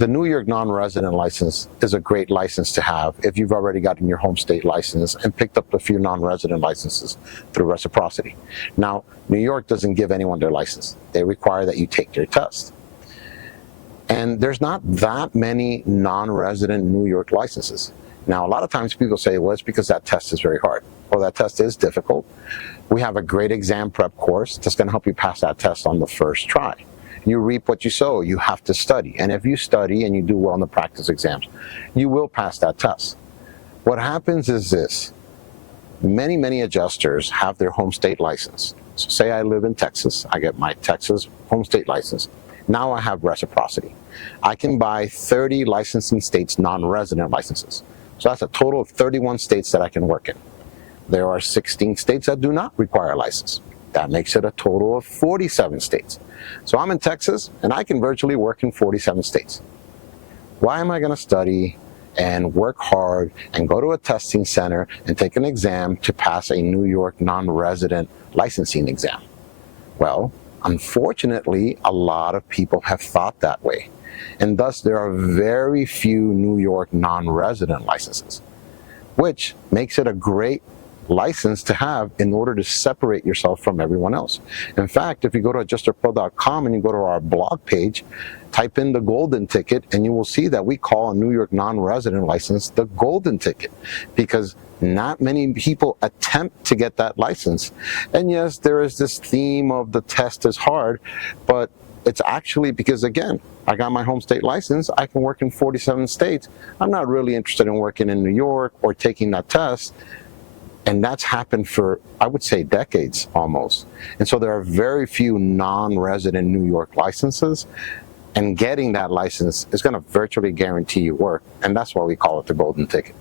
the New York non-resident license is a great license to have if you've already gotten your home state license and picked up a few non-resident licenses through reciprocity. Now, New York doesn't give anyone their license. They require that you take your test. And there's not that many non-resident New York licenses. Now, a lot of times people say, well, it's because that test is very hard. Well, that test is difficult. We have a great exam prep course that's going to help you pass that test on the first try. You reap what you sow. You have to study. And if you study and you do well in the practice exams, you will pass that test. What happens is this. Many adjusters have their home state license. So say I live in Texas. I get my Texas home state license. Now I have reciprocity. I can buy 30 licensing states non-resident licenses. So that's a total of 31 states that I can work in. There are 16 states that do not require a license. That makes it a total of 47 states. So I'm in Texas, and I can virtually work in 47 states. Why am I going to study and work hard and go to a testing center and take an exam to pass a New York non-resident licensing exam? Well, unfortunately, a lot of people have thought that way. And thus, there are very few New York non-resident licenses, which makes it a great license to have in order to separate yourself from everyone else. In fact, if you go to adjusterpro.com and you go to our blog page, type in the golden ticket, and you will see that we call a New York non-resident license the golden ticket, because not many people attempt to get that license. And yes, there is this theme of the test is hard, but it's actually because, again, I got my home state license. I can work in 47 states. I'm not really interested in working in New York or taking that test. And that's happened for, I would say, decades almost. And so there are very few non-resident New York licenses. And getting that license is going to virtually guarantee you work. And that's why we call it the golden ticket.